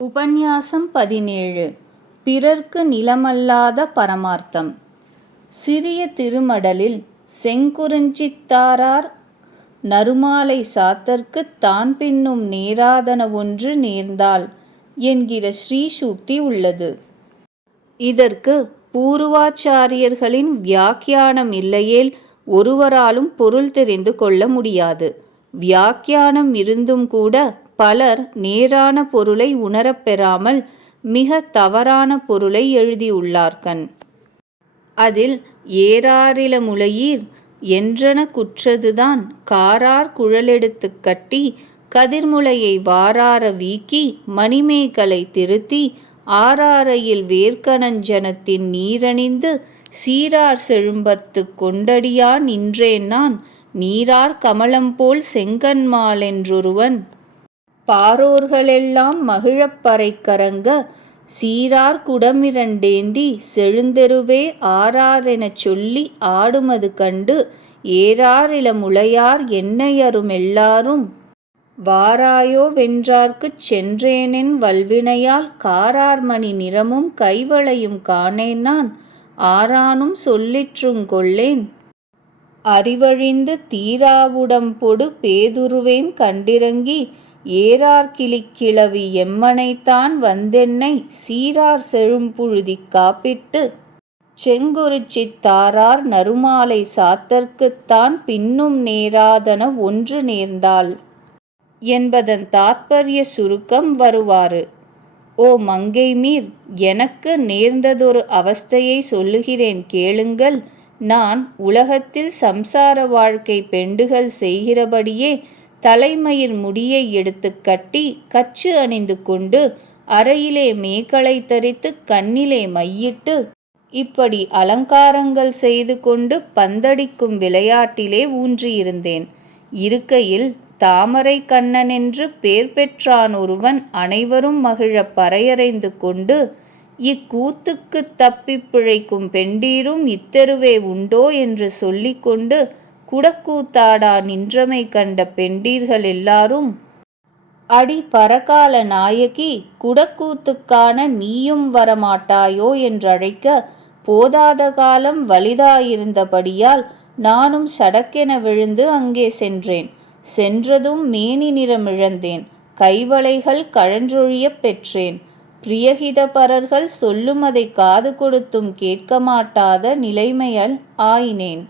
உபன்யாசம் 17. பிறர்க்கு நிலமல்லாத பரமார்த்தம். சிறிய திருமடலில் செங்குறிஞ்சித்தாரார் நறுமாலை சாத்தற்குத் தான் பின்னும் நேராதன ஒன்று நேர்ந்தால் என்கிற ஸ்ரீசூக்தி உள்ளது. இதற்கு பூர்வாச்சாரியர்களின் வியாக்கியானம் இல்லையேல் ஒருவராலும் பொருள் தெரிந்து கொள்ள முடியாது. வியாக்கியானம் இருந்தும் கூட பலர் நேரான பொருளை உணரப்பெறாமல் மிக தவறான பொருளை எழுதியுள்ளார்கண். அதில் ஏராரிளமுலையீர் என்றன குற்றதுதான் காரார் குழலெடுத்துக் கட்டி கதிர்முலையை வாரார வீக்கி மணிமேகலை திருத்தி ஆராரையில் வேர்க்கணஞ்சனத்தின் நீரணிந்து சீரார் செழும்பத்துக் கொண்டடியா நின்றேன் நான் நீரார் கமலம்போல் செங்கண்மாலென்றொருவன் பாரோர்களெல்லாம் மகிழப் பறைகரங்க சீரார் குடமிரண்டேந்தி செழுந்தெருவே ஆராரெனச் சொல்லி ஆடுமது கண்டு ஏராரிளமுலையார் என்னையருமெல்லாரும் வாராயோ வென்றார்க்குச் சென்றேனென் வல்வினையால் காரார்மணி நிறமும் கைவளையும் காணேன் நான் ஆரானும் சொல்லிற்றுங் கொள்ளேன் அறிவழிந்து தீராவுடம்பொடு பேதுருவேம் கண்டிரங்கி ஏரார்கிளிக் கிளவி எம்மனைத்தான் வந்தென்னை சீரார் செழும்புழுதிக் காப்பிட்டு செங்குறிச்சித்தாரார் நறுமாலை சாத்தற்குத் தான் பின்னும் நேராதன ஒன்று நேர்ந்தால் என்பதன் தாத்பர்ய சுருக்கம் வருவாறு. ஓ மங்கைமீர், எனக்கு நேர்ந்ததொரு அவஸ்தையை சொல்லுகிறேன் கேளுங்கள். நான் உலகத்தில் சம்சார வாழ்க்கை பெண்டுகள் செய்கிறபடியே தலைமயிர் முடியை எடுத்துக் கட்டி கச்சு அணிந்து கொண்டு அறையிலே மேகலை தரித்து கண்ணிலே மையிட்டு இப்படி அலங்காரங்கள் செய்து கொண்டு பந்தடிக்கும் விளையாட்டிலே ஊன்றியிருந்தேன். இருக்கையில் தாமரை கண்ணனென்று பேர் பெற்றான் ஒருவன் அனைவரும் மகிழப் பறையறைந்து கொண்டு இக்கூத்துக்குத் தப்பிப் பிழைக்கும் பெண்டீரும் இத்தெருவே உண்டோ என்று சொல்லிக் கொண்டு குடக்கூத்தாடா நின்றமை கண்ட பெண்டீர்கள் எல்லாரும் அடி பரகால நாயகி குடக்கூத்துக்கான நீயும் வரமாட்டாயோ என்றழைக்க போதாத காலம் வலிதாயிருந்தபடியால் நானும் சடக்கென விழுந்து அங்கே சென்றேன். சென்றதும் மேனி நிறமிழந்தேன். கைவளைகள் கழன்றொழியப் பெற்றேன். பிரியஹிதபரர்கள் சொல்லுமதை காது கொடுத்தும் கேட்க மாட்டாத நிலைமையல் ஆயினேன்.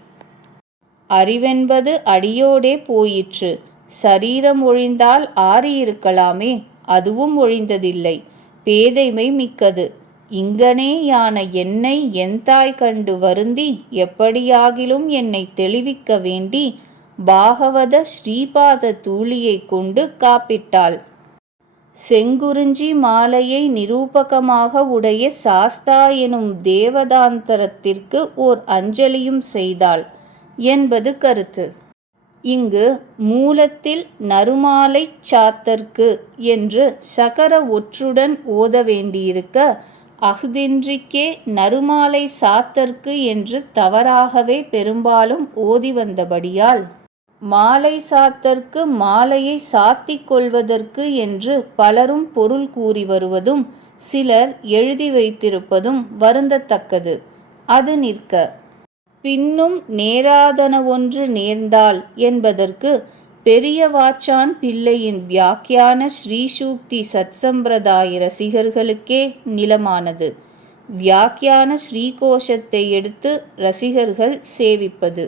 அறிவென்பது அடியோடே போயிற்று. சரீரம் ஒழிந்தால் ஆறியிருக்கலாமே, அதுவும் ஒழிந்ததில்லை. பேதைமை மிக்கது. இங்கனே யான என்னை என்தாய் கண்டு வருந்தி எப்படியாகிலும் என்னை தெளிவிக்க வேண்டி பாகவத ஸ்ரீபாத தூளியைக் கொண்டு காப்பிட்டாள். செங்குறிஞ்சி மாலையை நிரூபகமாக உடைய சாஸ்தா எனும் தேவதாந்தரத்திற்கு ஓர் அஞ்சலியும் செய்தாள் என்பது கருத்து. இங்கு மூலத்தில் நறுமாலைச் சாத்தற்கு என்று சகர ஒற்றுடன் ஓத வேண்டியிருக்க அஃதின்றிக்கே நறுமாலை சாத்தற்கு என்று தவறாகவே பெரும்பாலும் ஓதி வந்தபடியால் மாலை சாத்தற்கு மாலையை சாத்திக் கொள்வதற்கு என்று பலரும் பொருள் கூறி வருவதும் சிலர் எழுதி வைத்திருப்பதும் வருந்தத்தக்கது. அது நிற்க பின்னும் நேராதன ஒன்று நேர்ந்தால் என்பதற்கு பெரிய வாச்சான் பிள்ளையின் வியாக்கியான ஸ்ரீசூக்தி சத்சம்பிரதாய ரசிகர்களுக்கே நிலமானது. வியாக்கியான ஸ்ரீகோஷத்தை எடுத்து ரசிகர்கள் சேவிப்பது.